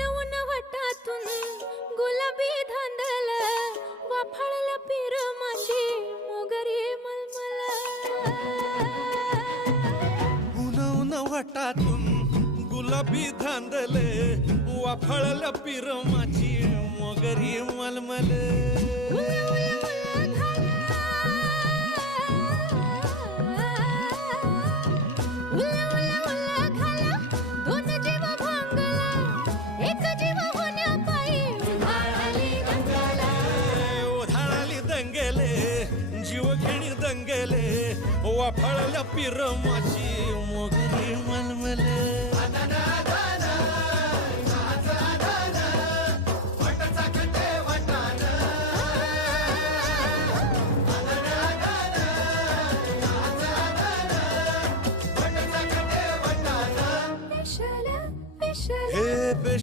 उन वटातून गुलाबी धांदल वाफाळल्या पिरमाची मोगरी मलमल उन वटातून गुलाबी धांदले वाफाळल्या पिरमाची मोगरी मलमल जीवघेणी दंगेले वाफाळल्या पिरमाची मोगरी मलमल